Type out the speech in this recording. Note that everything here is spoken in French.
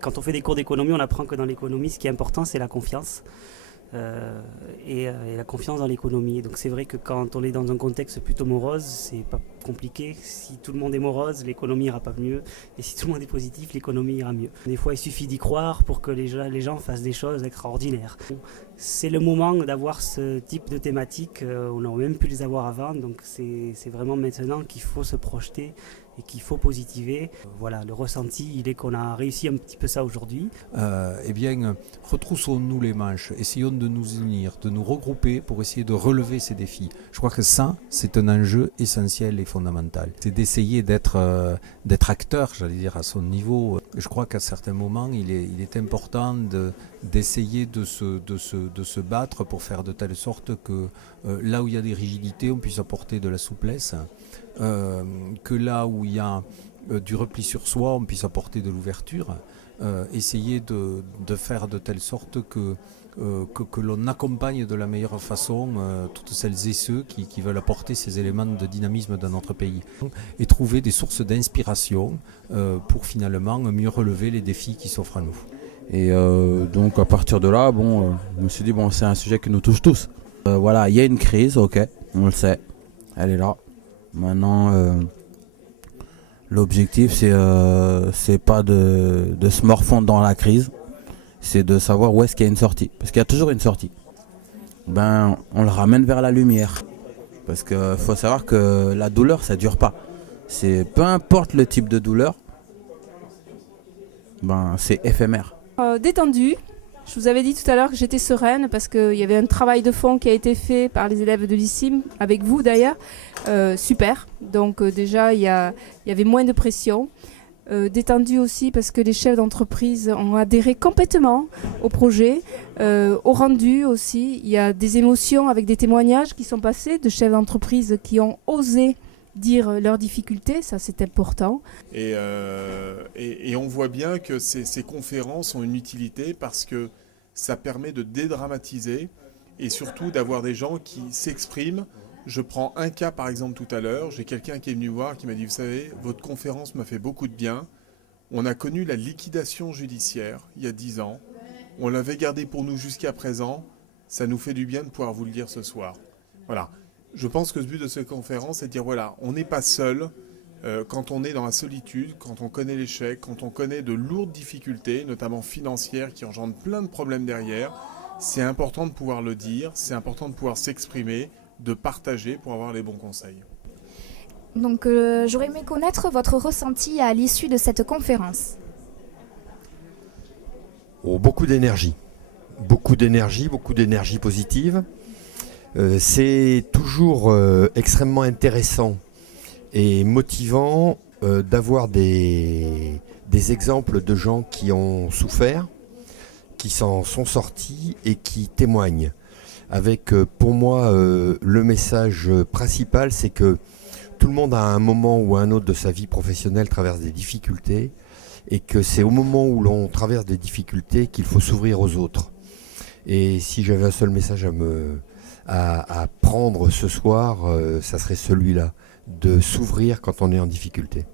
Quand on fait des cours d'économie, on apprend que dans l'économie, ce qui est important, c'est la confiance. Et la confiance dans l'économie. Donc c'est vrai que quand on est dans un contexte plutôt morose, c'est pas compliqué. Si tout le monde est morose, l'économie ira pas mieux. Et si tout le monde est positif, l'économie ira mieux. Des fois, il suffit d'y croire pour que les gens fassent des choses extraordinaires. C'est le moment d'avoir ce type de thématique. On aurait même pu les avoir avant. Donc c'est vraiment maintenant qu'il faut se projeter et qu'il faut positiver. Voilà, le ressenti, il est qu'on a réussi un petit peu ça aujourd'hui. Eh bien, retroussons-nous les manches, essayons de nous unir, de nous regrouper pour essayer de relever ces défis. Je crois que ça, c'est un enjeu essentiel et fondamental. C'est d'essayer d'être acteur, j'allais dire, à son niveau. Je crois qu'à certains moments, il est important d'essayer de se battre pour faire de telle sorte que là où il y a des rigidités, on puisse apporter de la souplesse, que là où il y a du repli sur soi, on puisse apporter de l'ouverture. Essayer de faire de telle sorte que l'on accompagne de la meilleure façon toutes celles et ceux qui veulent apporter ces éléments de dynamisme dans notre pays et trouver des sources d'inspiration pour finalement mieux relever les défis qui s'offrent à nous. Et donc à partir de là, je me suis dit, c'est un sujet qui nous touche tous. Voilà, il y a une crise, ok, on le sait, elle est là. Maintenant, l'objectif, c'est pas de se morfondre dans la crise, c'est de savoir où est-ce qu'il y a une sortie. Parce qu'il y a toujours une sortie. On le ramène vers la lumière. Parce qu'il faut savoir que la douleur, ça dure pas. Peu importe le type de douleur, c'est éphémère. Détendue. Je vous avais dit tout à l'heure que j'étais sereine parce qu'il y avait un travail de fond qui a été fait par les élèves de l'ICIM, avec vous d'ailleurs. Super. Donc déjà, il y avait moins de pression. Détendue aussi parce que les chefs d'entreprise ont adhéré complètement au projet, au rendu aussi. Il y a des émotions avec des témoignages qui sont passés de chefs d'entreprise qui ont osé dire leurs difficultés, ça c'est important. Et on voit bien que ces conférences ont une utilité parce que ça permet de dédramatiser et surtout d'avoir des gens qui s'expriment. Je prends un cas par exemple tout à l'heure, j'ai quelqu'un qui est venu voir qui m'a dit « Vous savez, votre conférence m'a fait beaucoup de bien. On a connu la liquidation judiciaire il y a 10 ans. On l'avait gardée pour nous jusqu'à présent. Ça nous fait du bien de pouvoir vous le dire ce soir. » Voilà. Je pense que le but de cette conférence, c'est de dire voilà, on n'est pas seul quand on est dans la solitude, quand on connaît l'échec, quand on connaît de lourdes difficultés, notamment financières, qui engendrent plein de problèmes derrière. C'est important de pouvoir le dire, c'est important de pouvoir s'exprimer, de partager pour avoir les bons conseils. Donc j'aurais aimé connaître votre ressenti à l'issue de cette conférence. Beaucoup d'énergie, beaucoup d'énergie positive. C'est toujours extrêmement intéressant et motivant d'avoir des exemples de gens qui ont souffert, qui s'en sont sortis et qui témoignent. Avec pour moi le message principal, c'est que tout le monde à un moment ou à un autre de sa vie professionnelle traverse des difficultés et que c'est au moment où l'on traverse des difficultés qu'il faut s'ouvrir aux autres. Et si j'avais un seul message à prendre ce soir, ça serait celui-là, de s'ouvrir quand on est en difficulté.